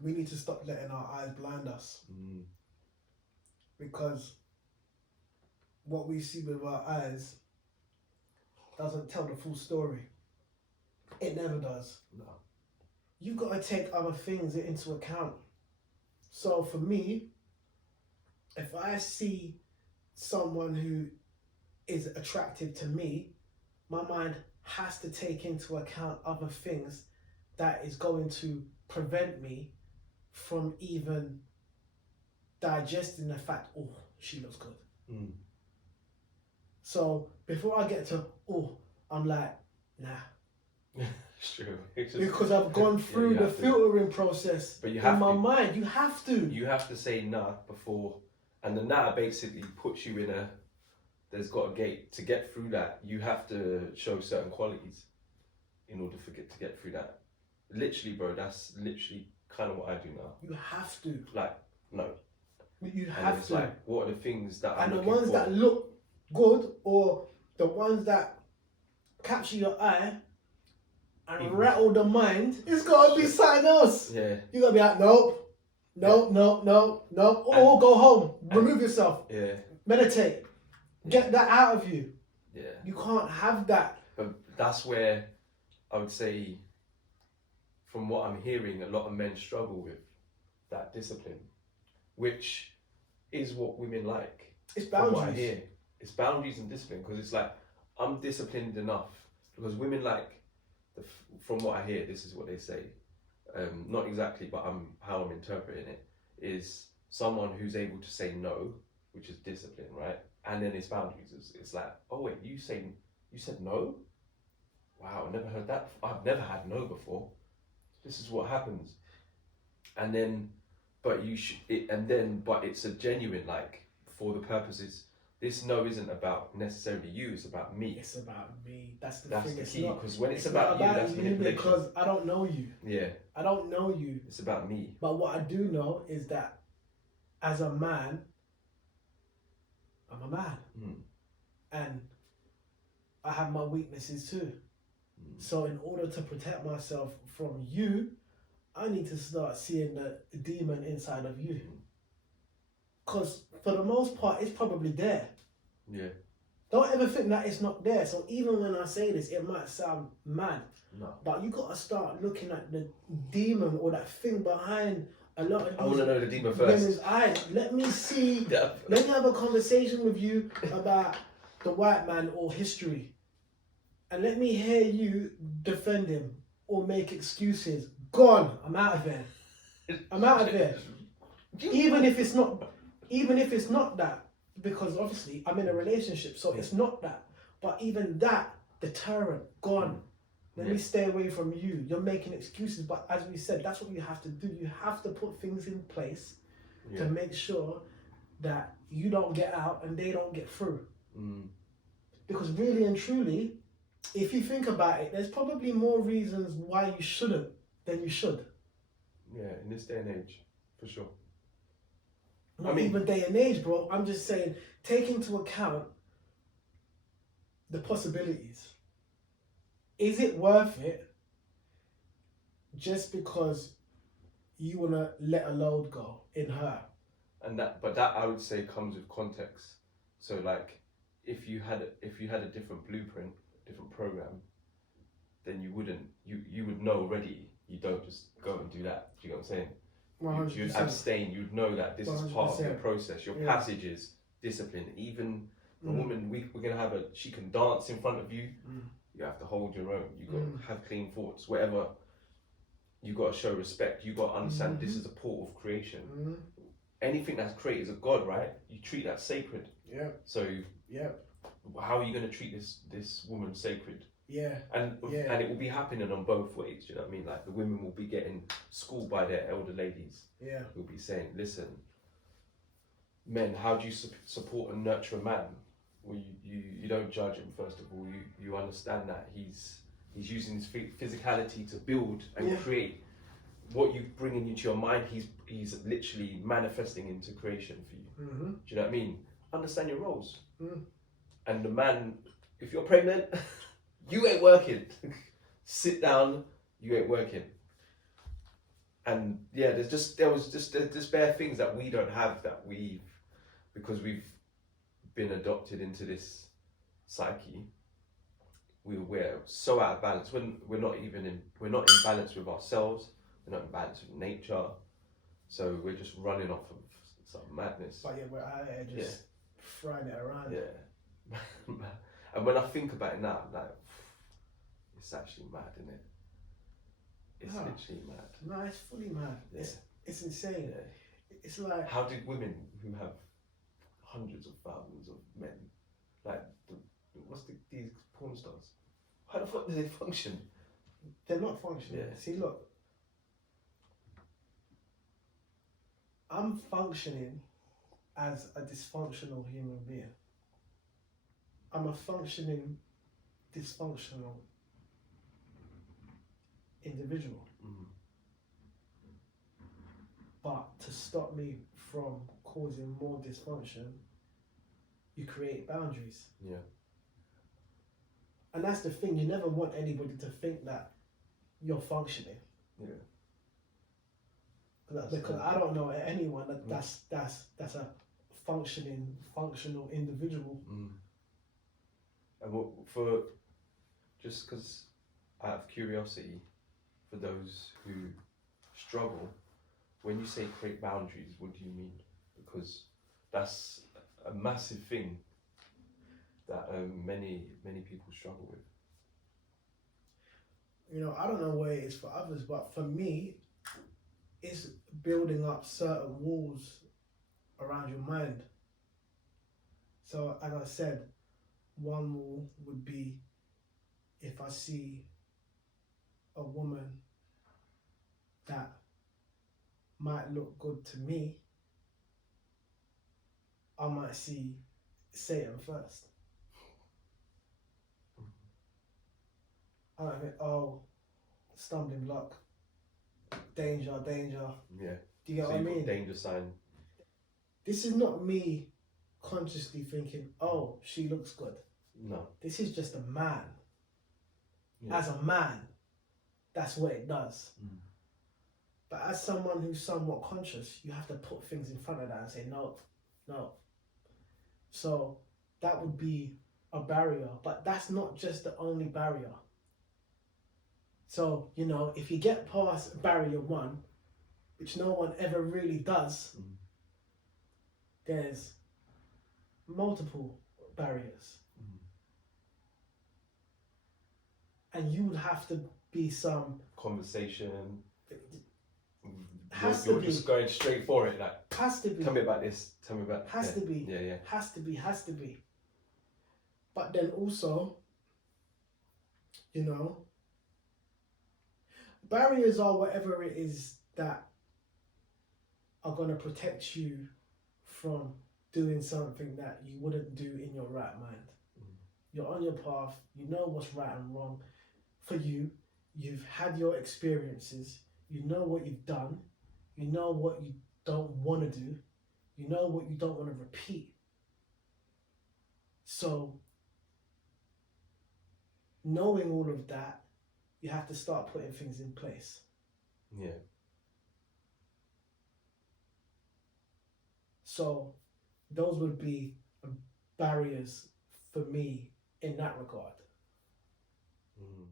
we need to stop letting our eyes blind us, because what we see with our eyes doesn't tell the full story. It never does. No. You've got to take other things into account. So for me, if I see someone who is attractive to me, my mind has to take into account other things that is going to prevent me from even digesting the fact, oh, she looks good. So before I get to, oh, I'm like, nah. It's true. Because I've gone through the filtering process but you in have my to. mind. You have to. You have to say nah before, and the nah basically puts you in a. There's got a gate to get through that. You have to show certain qualities in order to get through that. Literally, bro. That's literally kind of what I do now. You have to. Like, no. You And have it's to. like, what are the things that I'm And the looking ones for? that look good, or the ones that capture your eye and rattle the mind, it's got to be something else. Yeah. You got to be like, nope, nope, nope, nope, nope. Or go home. Remove yourself. Yeah. Meditate. Get that out of you. Yeah. You can't have that. But that's where I would say, from what I'm hearing, a lot of men struggle with that discipline, which is what women like. It's From what I boundaries. hear, it's boundaries and discipline, because it's like, I'm disciplined enough, because women like, from what I hear, this is what they say, not exactly, but how I'm interpreting it, is someone who's able to say no, which is discipline, right? And then it's boundaries. It's like, oh wait, you said no? Wow, I never heard that. I've never had no before. This is what happens. And then, but it's a genuine, like, for the purposes. This no isn't about necessarily you. It's about me. It's about me. That's the That's thing. the It's key, not, because when it's not about you, that's you manipulation. because I don't know you. Yeah, I don't know you. it's about me. But what I do know is that as a man, I'm a man. And I have my weaknesses too. So in order to protect myself from you, I need to start seeing the demon inside of you. Because for the most part, it's probably there. Yeah. Don't ever think that it's not there. So even when I say this, it might sound mad. No. But you got to start looking at the demon or that thing behind a lot of these I want to know the demon first. women's eyes. Let me see. Yeah. Let me have a conversation with you about the white man or history. And let me hear you defend him or make excuses. Gone. I'm out of there. I'm out of there. Even if it's not that, because obviously I'm in a relationship, so it's not that. But even that, deterrent, gone. Let me stay away from you. You're making excuses, but as we said, that's what you have to do. You have to put things in place to make sure that you don't get out and they don't get through. Because really and truly, if you think about it, there's probably more reasons why you shouldn't than you should. Yeah, in this day and age, for sure. Not even day and age, bro. I'm just saying, take into account the possibilities. Is it worth it just because you want to let a load go in her? But that I would say comes with context. So like, if you had a different blueprint, different program, then you would know already. You don't just go and do that. Do you know what I'm saying? 100%. You'd abstain. You'd know that this is part of your 100%. process. Your passage is discipline. Even the woman we're gonna have she can dance in front of you. You have to hold your own. You got to have clean thoughts. Whatever. You got to show respect. You got to understand this is a port of creation. Anything that's created is a God, right? You treat that sacred. Yeah. So Yeah. how are you going to treat this woman sacred? Yeah. And it will be happening on both ways. Do you know what I mean? Like the women will be getting schooled by their elder ladies. Yeah. Who'll be saying, "Listen, men, how do you support and nurture a man? Well, you don't judge him first of all. You understand that he's using his physicality to build and create what you bring into your mind. He's literally manifesting into creation for you. Do you know what I mean? Understand your roles. And the man, if you're pregnant, you ain't working. Sit down. You ain't working. And yeah, there was just bare things that we don't have that because we've been adopted into this psyche. We're so out of balance when we're not in balance with ourselves. We're not in balance with nature. So we're just running off of some madness. But yeah, we're out here just frying it around. Yeah. And when I think about it now, I'm like, it's actually mad, isn't it? It's literally mad. No, it's fully mad. Yeah. It's insane. Yeah. It's like, how did women who have hundreds of thousands of men, like these porn stars, how the fuck do they function? they're not functioning. Yeah. See, look, I'm functioning as a dysfunctional human being. I'm a functioning, dysfunctional individual. Mm. But to stop me from causing more dysfunction, you create boundaries. Yeah. And that's the thing, you never want anybody to think that you're functioning. Yeah. Because I don't know anyone that's a functional individual. Mm. And just because out of curiosity, for those who struggle, when you say create boundaries, what do you mean? Because that's a massive thing that many people struggle with. You know, I don't know what it is for others, but for me, it's building up certain walls around your mind. So, as I said, one wall would be if I see a woman that might look good to me, I might see Satan first. I might think, oh, stumbling block, danger. Yeah. Do you get So what I you've got mean? danger sign. This is not me consciously thinking, oh, she looks good. No. This is just a man. Yeah. As a man, that's what it does. Mm. But as someone who's somewhat conscious, you have to put things in front of that and say, no. So that would be a barrier, but that's not just the only barrier. So, you know, if you get past barrier one, which no one ever really does, there's multiple barriers. And you would have to be some Conversation. You're just going straight for it. Like, has to be. tell me about this. Tell me about. Has to be. Yeah. Has to be. But then also, you know, barriers are whatever it is that are going to protect you from doing something that you wouldn't do in your right mind. You're on your path, you know what's right and wrong for you, you've had your experiences, you know what you've done, you know what you don't want to do, you know what you don't want to repeat. So, knowing all of that, you have to start putting things in place. Yeah. So, those would be barriers for me in that regard. Mm.